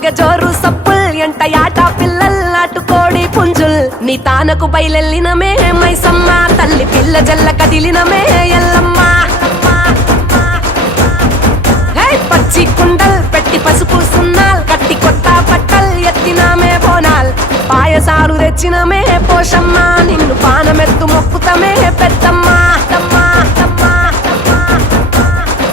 మోగె జోరు సప్పుల్ ఎంట యాట పిల్లల్ నాటుకోడి పుంజుల్ నీ తానకు బయలెల్లినమే మైసమ్మ తల్లి పిల్ల జల్ల కదిలినమే ఎల్లమ్మ పచ్చి కుండల్ పెట్టి పసుపు సున్నాల్ కట్టి కొత్త పట్టల్ ఎత్తినామే బోనాల్ పాయసాలు తెచ్చినమే పోషమ్మ నిన్ను పానమెత్తు మొక్కుతమే పెద్దమ్మ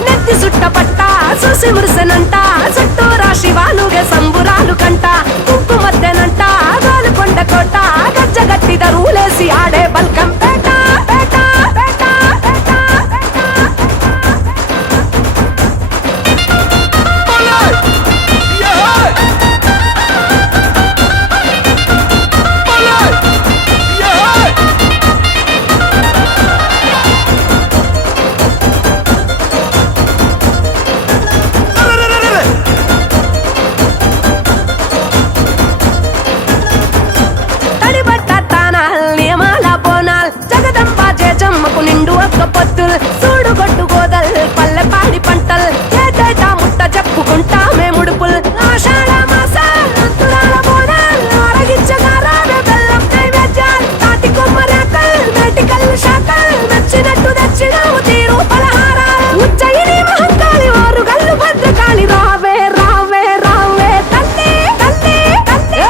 నెత్తి సుట్ట పట్ట చూసి మురిసెనంట చుట్టూ రాశి వాలుగే సంబురాలు కంట కుంకు మద్దెనంట గోలుకొండ కోట గజ్జగట్టి దరువులేసి ఆడే బల్కం పేట పేట పేట నిండు ఒక్క పొత్తులు చూడు గొట్టు గోదల్ పల్లె పాడి పంటల్ ఏదైతా ముట్ట చెప్పుకుంటా మే ముడుపుల్ ఆషాఢ మాసాల బోనాల్ ఆరగించగారానే బెల్లం నైవేద్యాల్ తాటి కొమ్మరేకల్ మేటికల్ శాఖల్ నచ్చినట్టు తెచ్చినావు తీరు పలహారాలు ఉజ్జయిని మహంకాళి వారు గల్లు భద్రకాళి రావే రావే రావే తల్లి తల్లి తల్లి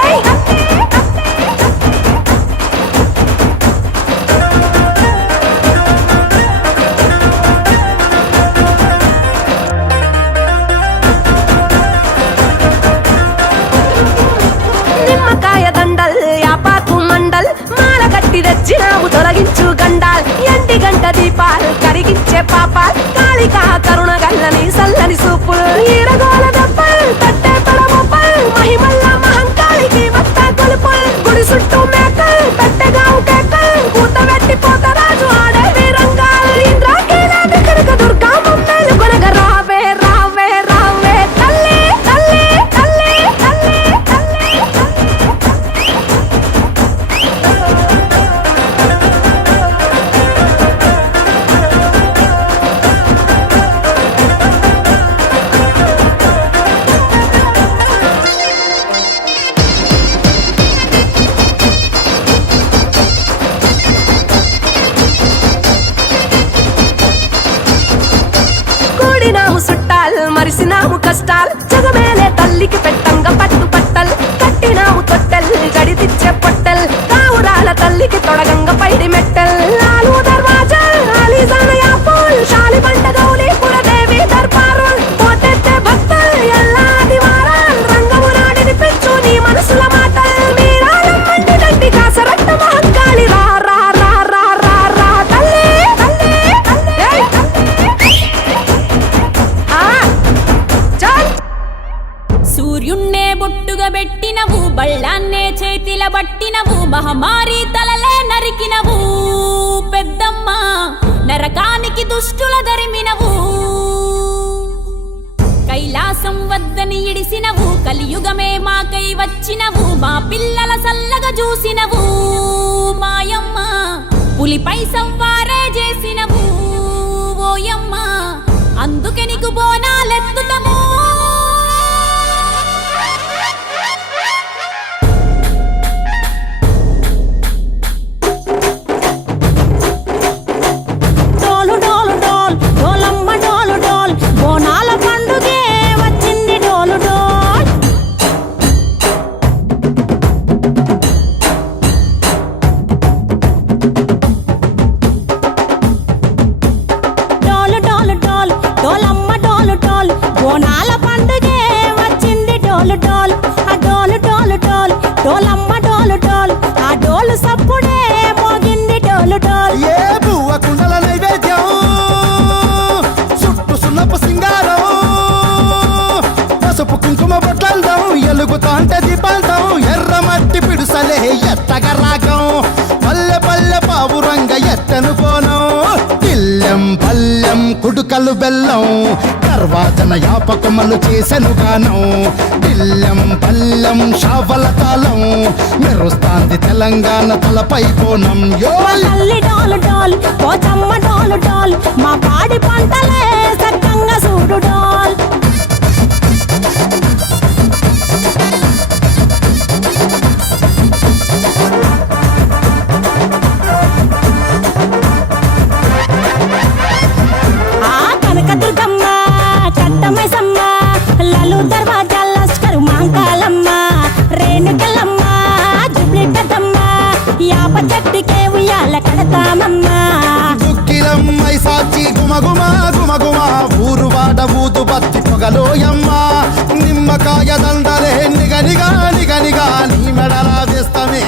నిమ్మకాయ దండల్ యాపాకు మండల్ మాల కట్టి తెచ్చినావు తొలగించు గండాల్ ఎండి గంట దీపాల్ కరిగించే పాపాల్ కాళికా కరుణ గల్లని సల్లని సూపుల్ ఈరగోల దప్పల్ తట్టే పడమపల్ మహిమల్ల మహంకాళికి వత్త కొలుపుల్ గుడి చుట్టూ మేకల్ పెట్టెగావు కేకల్ కూత వెట్టి పోతరాజు ఆడే వీరంగాల్ ఇంద్రాకీలాది కనక దుర్గా మమ్మేలు కొనగ రావే రావే రావే తల్లి తల్లి తల్లి తల్లి తల్లి కూడినాము సుట్టాల్ మరిసినాము కష్టాల్ జగమేలే తల్లికి పెట్టంగా పట్టు పట్టల్ కట్టినాము తొట్టెల్ గడితిచ్చే పొట్టెల్ కావురాల తల్లికి తొడగంగ పైడి మెట్టెల్ లాలు దర్వాజా ఆలీజాన యాపూల్ శాలి బండ గౌలి పురదేవి దర్బారుల్ పోటెత్తే భక్తల్ ఎల్లాది వారాల్ రంగము నాడిని పెంచు నీ మనసుల మాటల్ మీరాలం మండి దండి కాసరట్ట మహంకాళి రా రా రా రా రా రా తల్లి తల్లి తల్లి సూర్యున్నే బొట్టుగా పెట్టినవు బళ్ళాన్నే చేతిల బట్టినవు మహమారి తలలే నరికినవు పెద్దమ్మ నరకానికి దుష్టుల దరిమినవు కైలాసం వద్దని ఇడిసినవు కలియుగమే మాకై వచ్చినవు మా పిల్లల సల్లగా చూసినవు మాయమ్మ పులిపై సవ్వారే చేసినవు ఓయమ్మ అందుకే నీకు బోనాలెత్తుతము ఎలుగుతాంటే దీపాలతో ఎర్రమట్టి పిడుసలే ఎత్తగ రాగం పల్లె పల్లె పావురంగ ఎత్తను పోనం పిల్లెం పల్లెం కుడుకలు బెల్లం తర్వాతన యాపకమలు చేసెను గానం పిల్లెం పల్లెం షావల తాళం మెరుస్తాంది తెలంగాణ తలపై కోణం డోలు డోల్ పోచమ్మ డోలు డోల్ మా పాడి పంటలే సక్కంగా చూడు డోల్ గుమగుమా గుమగుమా ఊరు వాడ ఊదు బత్తి పొగలోయమ్మ నిమ్మకాయ దండలే నిగనిగా నిగనిగా నీ మెడలా వేస్తామే